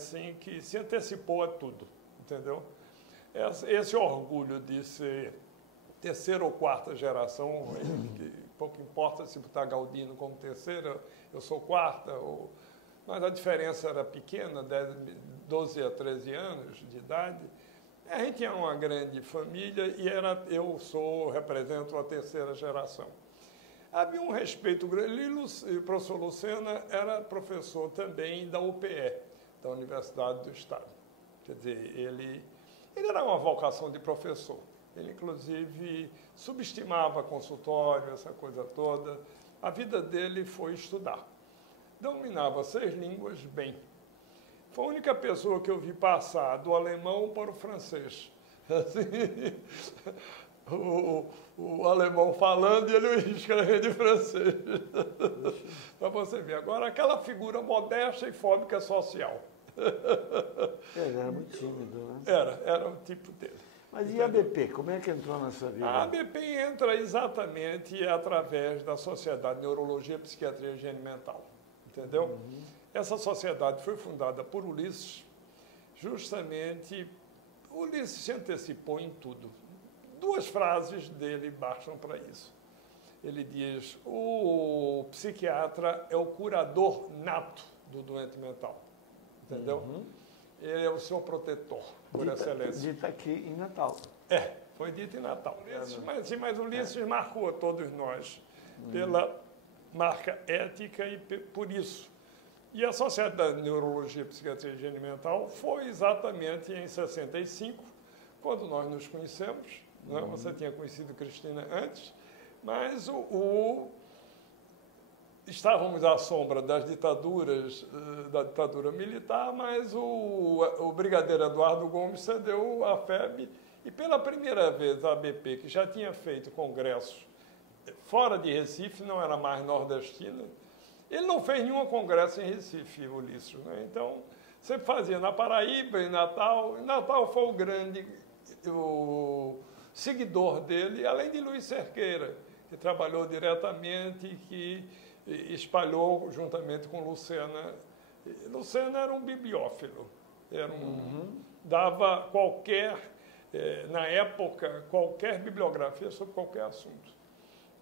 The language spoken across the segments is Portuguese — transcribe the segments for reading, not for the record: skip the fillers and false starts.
assim, que se antecipou a tudo, entendeu? Esse orgulho de ser terceira ou quarta geração, que pouco importa se botar Galdino como terceira, eu sou quarta, mas a diferença era pequena, 12 a 13 anos de idade. A gente tinha uma grande família e eu represento a terceira geração. Havia um respeito grande. O professor Lucena era professor também da UPE, da Universidade do Estado. Quer dizer, ele era uma vocação de professor. Ele, inclusive, subestimava consultório, essa coisa toda. A vida dele foi estudar. Dominava 6 línguas bem. Foi a única pessoa que eu vi passar do alemão para o francês. Assim, o alemão falando e ele escrevendo em francês. Para você ver. Agora, aquela figura modesta e fóbica social. Ele era muito tímido, né? Era o tipo dele. Mas e a ABP? Como é que entrou na sua vida? A ABP entra exatamente através da Sociedade de Neurologia, Psiquiatria e Higiene Mental. Entendeu? Uhum. Essa sociedade foi fundada por Ulisses, justamente. Ulisses se antecipou em tudo. 2 frases dele bastam para isso. Ele diz: o psiquiatra é o curador nato do doente mental. Entendeu? Uhum. Ele é o seu protetor, por excelência. Dito aqui em Natal. Foi dito em Natal. Mas Ulisses marcou todos nós pela marca ética e por isso. E a Sociedade de Neurologia, Psiquiatria e Higiene Mental foi exatamente em 65, quando nós nos conhecemos. Né? Você tinha conhecido Cristina antes, mas estávamos à sombra das ditaduras, da ditadura militar, mas o brigadeiro Eduardo Gomes cedeu à FEB e pela primeira vez a ABP, que já tinha feito congressos fora de Recife, não era mais nordestina, ele não fez nenhum congresso em Recife, Ulisses. Né? Então, sempre fazia na Paraíba, em Natal. Em Natal foi o seguidor dele, além de Luiz Cerqueira, que trabalhou diretamente e que espalhou juntamente com Lucena. Lucena era um bibliófilo, dava na época, qualquer bibliografia sobre qualquer assunto.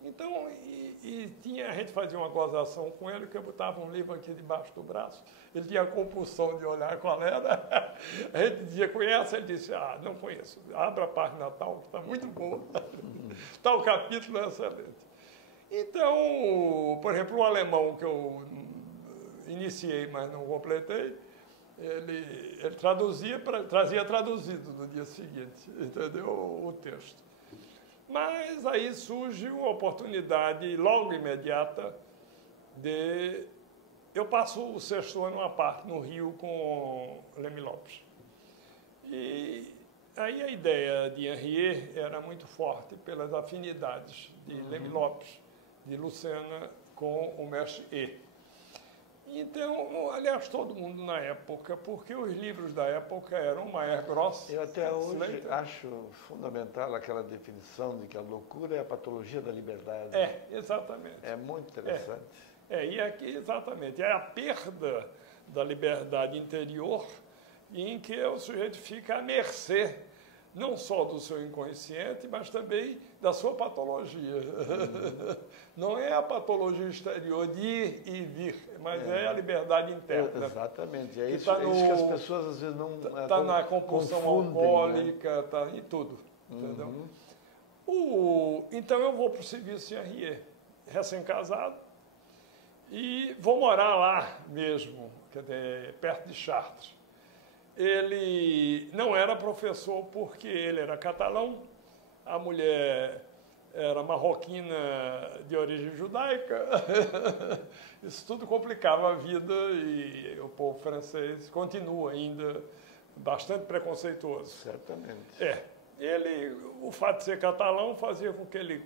Então, a gente fazia uma gozação com ele, que eu botava um livro aqui debaixo do braço, ele tinha a compulsão de olhar qual era, a gente dizia, conhece? Ele disse, não conheço, abra a página tal, que está muito boa, tal capítulo é excelente. Então, por exemplo, o alemão que eu iniciei, mas não completei, ele trazia traduzido no dia seguinte, entendeu? O texto. Mas aí surge uma oportunidade logo imediata eu passo o 6º ano à parte no Rio com Leme Lopes. E aí a ideia de Henriet era muito forte pelas afinidades de Leme Lopes, de Lucena com o mestre E. Então, aliás, todo mundo na época, porque os livros da época eram Maier Gross. Eu até hoje acho fundamental aquela definição de que a loucura é a patologia da liberdade. Exatamente. É muito interessante. E aqui, exatamente, é a perda da liberdade interior em que o sujeito fica à mercê, não só do seu inconsciente, mas também da sua patologia. Não é a patologia exterior de ir e vir, mas é a liberdade interna. Exatamente, é isso, isso que as pessoas às vezes não... Está na compulsão alcoólica, está em tudo. Entendeu? Então eu vou para o serviço de Henriet, recém-casado, e vou morar lá mesmo, quer dizer, perto de Chartres. Ele não era professor porque ele era catalão, a mulher era marroquina de origem judaica. Isso tudo complicava a vida e o povo francês continua ainda bastante preconceituoso. Certamente. O fato de ser catalão fazia com que ele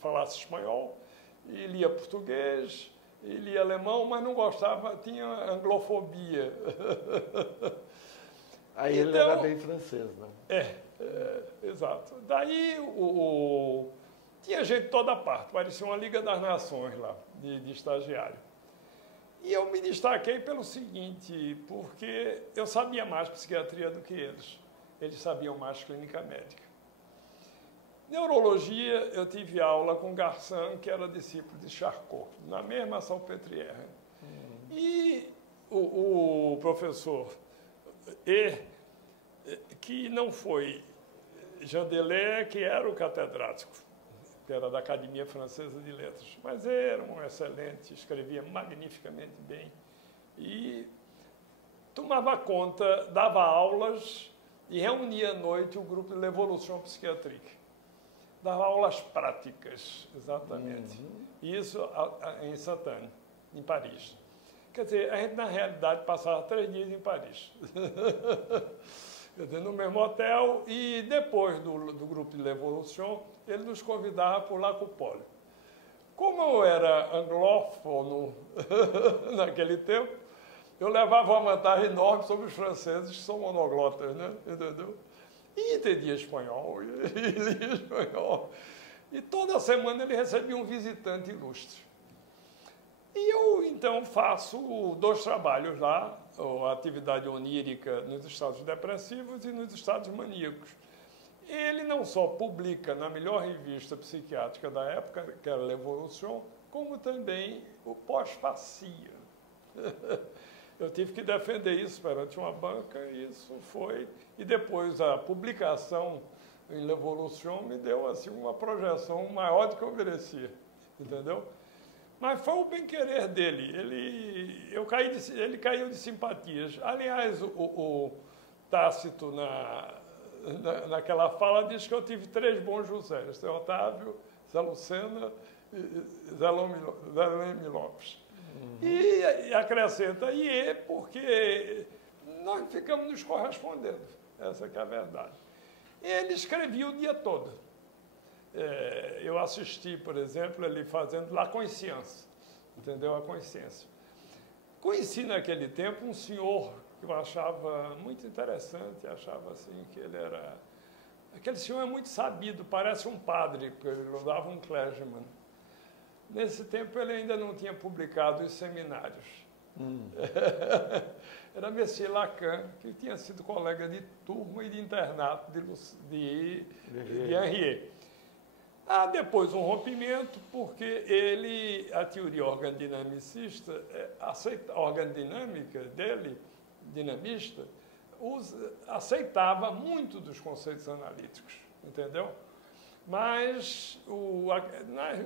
falasse espanhol, e lia português, e lia alemão, mas não gostava, tinha anglofobia. Aí ele era bem francês, né? Exato. Daí tinha gente de toda parte, parecia uma Liga das Nações lá, de estagiário. E eu me destaquei pelo seguinte, porque eu sabia mais psiquiatria do que eles. Eles sabiam mais clínica médica. Neurologia, eu tive aula com Garçon, que era discípulo de Charcot, na mesma Salpêtrière. E o professor que não foi Jean Delay, que era o catedrático, que era da Academia Francesa de Letras, mas era um excelente, escrevia magnificamente bem e tomava conta, dava aulas e reunia à noite o grupo de l'Evolution Psychiatrique. Dava aulas práticas, exatamente. Isso em Saint-Anne, em Paris. Quer dizer, a gente, na realidade, passava 3 dias em Paris. Quer dizer, no mesmo hotel, e depois do grupo de l'Evolution, ele nos convidava por La Coupole. Como eu era anglófono naquele tempo, eu levava uma vantagem enorme sobre os franceses, que são monoglotas, né? Entendeu? E entendia espanhol, e lia espanhol. E toda semana ele recebia um visitante ilustre. E eu, então, faço 2 trabalhos lá, a atividade onírica nos estados depressivos e nos estados maníacos. Ele não só publica na melhor revista psiquiátrica da época, que era l'Evolution, como também o Pós-Fascia. Eu tive que defender isso perante uma banca, e isso foi... E depois a publicação em l'Evolution me deu assim, uma projeção maior do que eu merecia, entendeu? Mas foi o bem-querer dele. Ele caiu de simpatias. Aliás, o Tácito, naquela fala, diz que eu tive 3 bons José: Zé Otávio, Zé Lucena e Zé Leme Lopes. E acrescenta, porque nós ficamos nos correspondendo. Essa que é a verdade. Ele escrevia o dia todo. Eu assisti, por exemplo, ele fazendo La Consciência, entendeu? A consciência. Conheci naquele tempo um senhor que eu achava muito interessante, achava assim que ele era... Aquele senhor é muito sabido, parece um padre, porque ele usava um clergyman. Nesse tempo ele ainda não tinha publicado os seminários. Era Messier Lacan, que tinha sido colega de turma e de internato de Henriet. Há depois um rompimento, porque a teoria organodinamicista, a organodinâmica dele, dinamista, aceitava muito dos conceitos analíticos, entendeu? Mas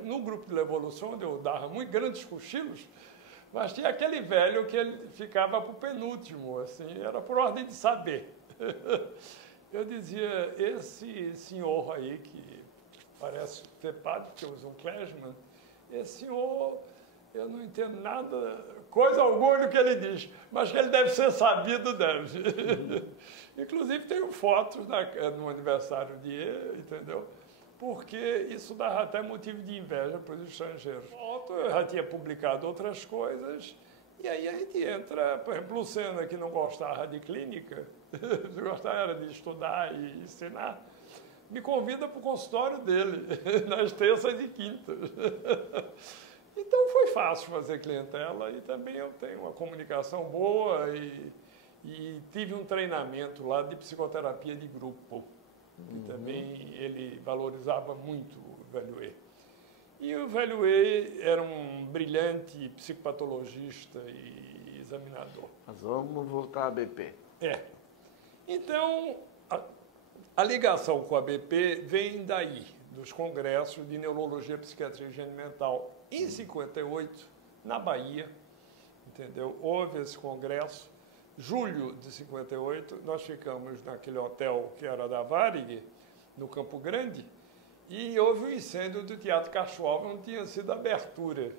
no grupo de l'Evolution, onde eu dava muito grandes cochilos, mas tinha aquele velho que ele ficava para o penúltimo, assim, era por ordem de saber. Eu dizia, esse senhor aí, que parece ter padre, que usa um clergyman, esse senhor, eu não entendo nada, coisa alguma do que ele diz, mas que ele deve ser sabido, deve. Inclusive, tenho fotos no aniversário de entendeu? Porque isso dava até motivo de inveja para os estrangeiros. Eu já tinha publicado outras coisas, e aí a gente entra, por exemplo, Lucena, que não gostava de clínica, gostava de estudar e ensinar, me convida para o consultório dele, nas terças e quintas. Então foi fácil fazer clientela, e também eu tenho uma comunicação boa e tive um treinamento lá de psicoterapia de grupo. E também ele valorizava muito o Velho E. E o Velho E era um brilhante psicopatologista e examinador. Mas vamos voltar à BP. Então, a ligação com a BP vem daí, dos congressos de Neurologia, Psiquiatria e Higiene Mental. Em 58, na Bahia, entendeu? Houve esse congresso. Julho de 58, nós ficamos naquele hotel que era da Varig, no Campo Grande, e houve um incêndio do Teatro Cachoal, onde tinha sido a abertura.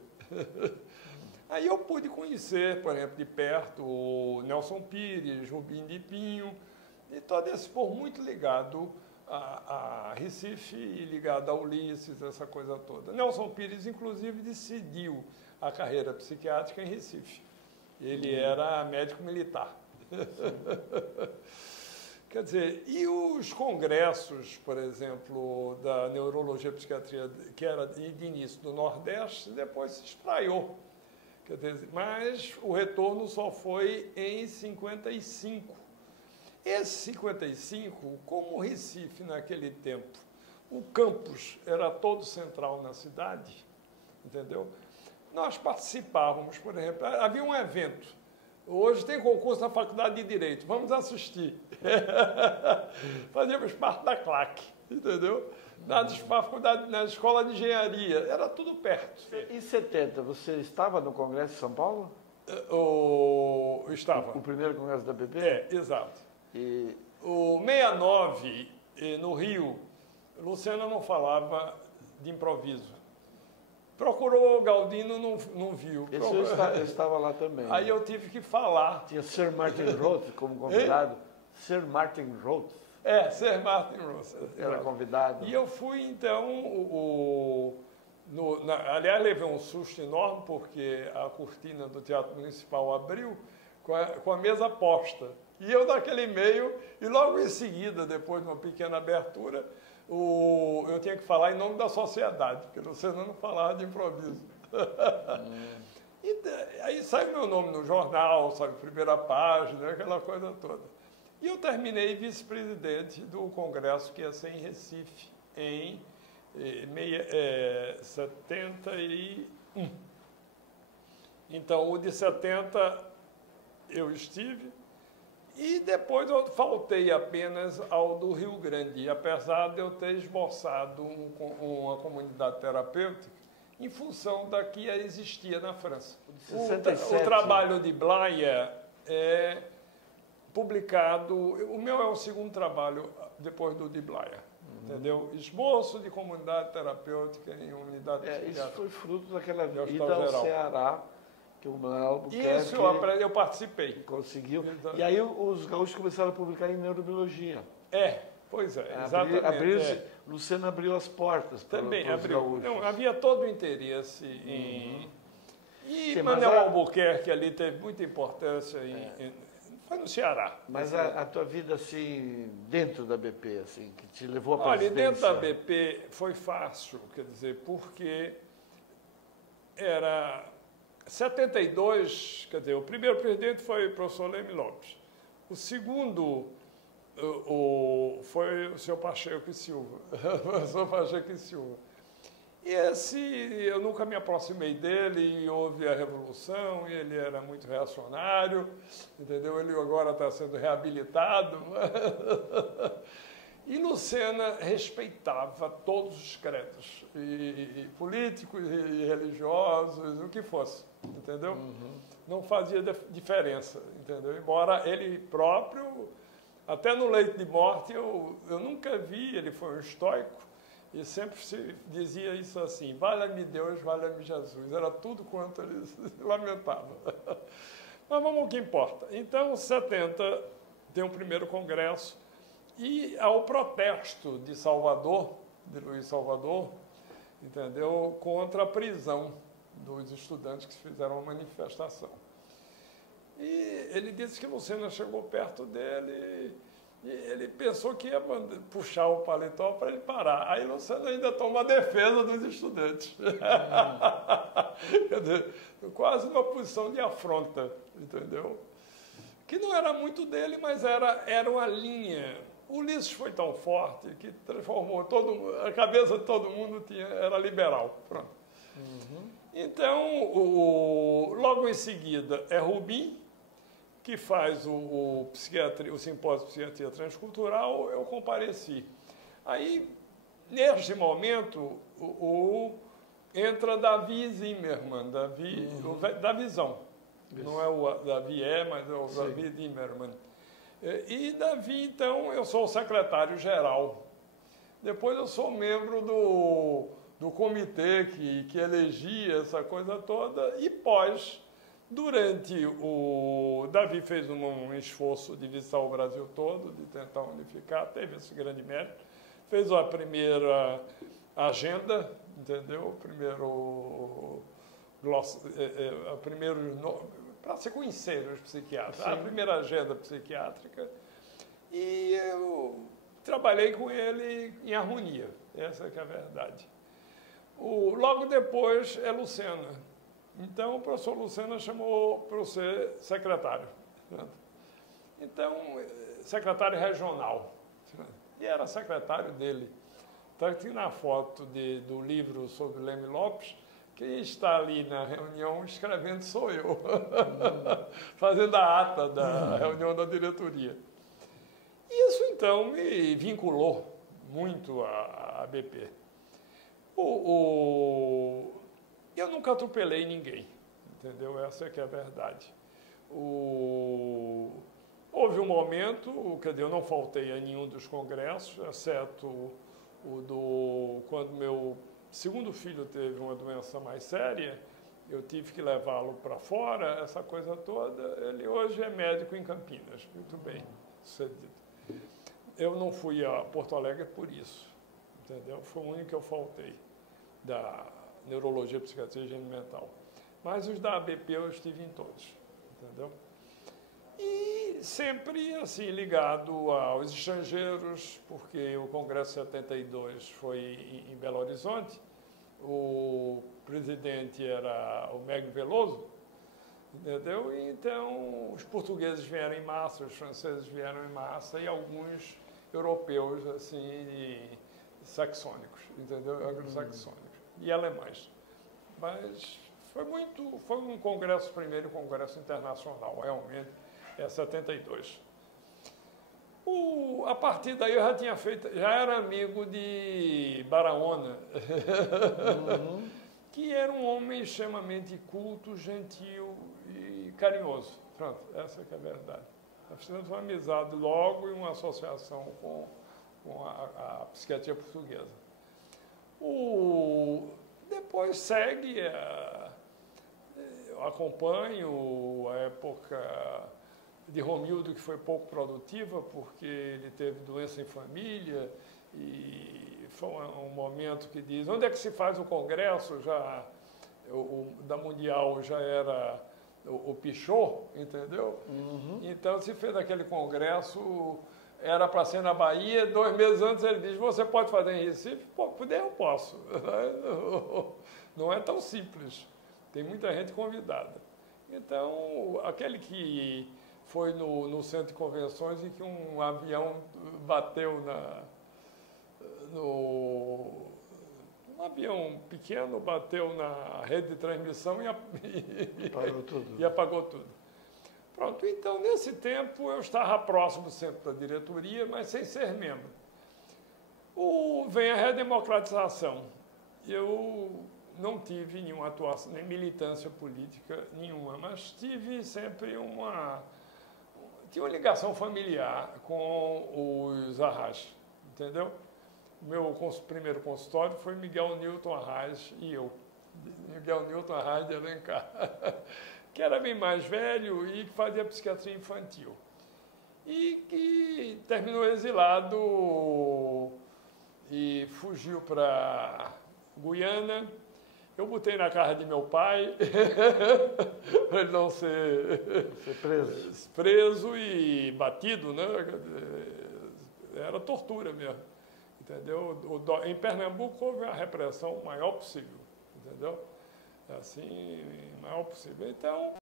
Aí eu pude conhecer, por exemplo, de perto, o Nelson Pires, Rubim de Pinho, e todo esse povo muito ligado a Recife e ligado a Ulisses, essa coisa toda. Nelson Pires, inclusive, decidiu a carreira psiquiátrica em Recife. Ele era médico militar. Quer dizer, e os congressos, por exemplo, da neurologia e psiquiatria, que era de início do Nordeste, depois se espraiou. Quer dizer, mas o retorno só foi em 55. Esse 55, como o Recife, naquele tempo, o campus era todo central na cidade, entendeu? Nós participávamos, por exemplo, havia um evento. Hoje tem concurso na Faculdade de Direito, vamos assistir. Fazíamos parte da CLAC, entendeu? Na escola de engenharia, era tudo perto. Em 70, você estava no Congresso de São Paulo? Estava. O primeiro Congresso da BP? Exato. E... O 69, no Rio, Lucena não falava de improviso. Procurou Galdino, não viu. Eu estava lá também. Aí eu tive que falar. Tinha Sir Martin Roth como convidado. Sir Martin Roth. Sir Martin Roth. Era convidado. E eu fui, então, aliás, levei um susto enorme, porque a cortina do Teatro Municipal abriu com a mesa posta. E eu naquele meio, e logo em seguida, depois de uma pequena abertura, eu tinha que falar em nome da sociedade, porque você não falava de improviso. E aí sai meu nome no jornal, sabe, primeira página, aquela coisa toda. E eu terminei vice-presidente do congresso que ia ser em Recife, em 71. Então, o de 70 eu estive, e depois eu faltei apenas ao do Rio Grande, apesar de eu ter esboçado uma comunidade terapêutica em função da que existia na França. O trabalho de Blaia é publicado, o meu é o segundo trabalho depois do de Blaia, entendeu? Esboço de comunidade terapêutica em unidade psiquiátrica. Isso foi fruto daquela ida ao Ceará, que o Manuel Albuquerque... Isso, eu participei. Conseguiu. E aí os gaúchos começaram a publicar em neurobiologia. Pois é, exatamente. Lucena abriu as portas para os gaúchos. Não, havia todo o interesse em... E Manuel Albuquerque ali teve muita importância foi no Ceará. Mas a tua vida, assim, dentro da BP, assim, que te levou à presidência? Olha, dentro da BP foi fácil, quer dizer, porque era 72, quer dizer, o primeiro presidente foi o professor Leme Lopes. O segundo foi o senhor Pacheco e Silva. O professor Pacheco e Silva. E eu nunca me aproximei dele, e houve a Revolução, e ele era muito reacionário, entendeu? Ele agora está sendo reabilitado. E Lucena respeitava todos os credos, e políticos, e religiosos, o que fosse, entendeu? Não fazia diferença, entendeu? Embora ele próprio, até no leito de morte, eu nunca vi, ele foi um estoico, e sempre se dizia isso assim: valha-me Deus, valha-me Jesus. Era tudo quanto ele se lamentava. Mas vamos ao que importa. Então, 70 tem um primeiro congresso, e ao protesto de Salvador, de Luiz Salvador, entendeu, contra a prisão dos estudantes que fizeram uma manifestação. E ele disse que Lucena chegou perto dele e ele pensou que ia puxar o paletó para ele parar. Aí Lucena ainda toma a defesa dos estudantes. Quer dizer, quase numa posição de afronta, entendeu? Que não era muito dele, mas era uma linha. O Ulisses foi tão forte que transformou a cabeça de todo mundo era liberal. Pronto. Então, logo em seguida é Rubim, que faz o simpósio de psiquiatria transcultural. Eu compareci. Aí, neste momento, entra Davi Zimmermann, da Visão. Isso. Não é o Davi mas é o Davi Zimmermann. E Davi, então, eu sou o secretário-geral. Depois eu sou membro do comitê que elegia essa coisa toda. E o Davi fez um esforço de visitar o Brasil todo, de tentar unificar, teve esse grande mérito. Fez a primeira agenda, entendeu? Para se conhecer os psiquiatras, a primeira agenda psiquiátrica, e eu trabalhei com ele em harmonia, essa que é a verdade. Logo depois é Lucena, Então, o professor Lucena chamou para eu ser secretário. Então, secretário regional. E era secretário dele. Então, aqui na foto do livro sobre Leme Lopes, quem está ali na reunião escrevendo sou eu, fazendo a ata da reunião da diretoria. Isso, então, me vinculou muito à BP. Eu nunca atropelei ninguém, entendeu? Essa é que é a verdade. Houve um momento, quer dizer, eu não faltei a nenhum dos congressos, exceto quando meu segundo filho teve uma doença mais séria, eu tive que levá-lo para fora, essa coisa toda. Ele hoje é médico em Campinas, muito bem sucedido. Eu não fui a Porto Alegre por isso, entendeu? Foi o único que eu faltei, da neurologia, psiquiatria e higiene mental. Mas os da ABP eu estive em todos, entendeu? E sempre, assim, ligado aos estrangeiros, porque o Congresso 72 foi em Belo Horizonte, o presidente era o Meg Veloso, entendeu? E, então, os portugueses vieram em massa, os franceses vieram em massa e alguns europeus, assim, saxônicos, entendeu? Anglo-saxônicos e alemães. Mas foi um congresso, primeiro congresso internacional, realmente, é 72. A partir daí eu já era amigo de Barahona, que era um homem extremamente culto, gentil e carinhoso. Pronto, essa que é a verdade. Nós fizemos uma amizade logo e uma associação com a psiquiatria portuguesa. Depois segue, eu acompanho a época de Romildo, que foi pouco produtiva, porque ele teve doença em família, e foi um momento que diz, onde é que se faz o congresso? Da Mundial já era o Pichot, entendeu? Então se fez aquele congresso, era para ser na Bahia, 2 meses antes ele diz, você pode fazer em Recife? Pô, puder, eu posso. Não é tão simples, tem muita gente convidada. Então, aquele que foi no centro de convenções e que um avião bateu um avião pequeno bateu na rede de transmissão e apagou tudo. Pronto, então, nesse tempo, eu estava próximo sempre da diretoria, mas sem ser membro. Vem a redemocratização. Eu não tive nenhuma atuação, nem militância política nenhuma, mas tive sempre tinha uma ligação familiar com os Arraes, entendeu? O meu primeiro consultório foi Miguel Newton Arraes e eu. Miguel Newton Arraes de Alencar, que era bem mais velho e que fazia psiquiatria infantil. E que terminou exilado e fugiu para Guiana. Eu botei na casa de meu pai, para ele não ser preso e batido, né? Era tortura mesmo, entendeu? Em Pernambuco houve a repressão maior possível, entendeu? Assim, maior possível. Então,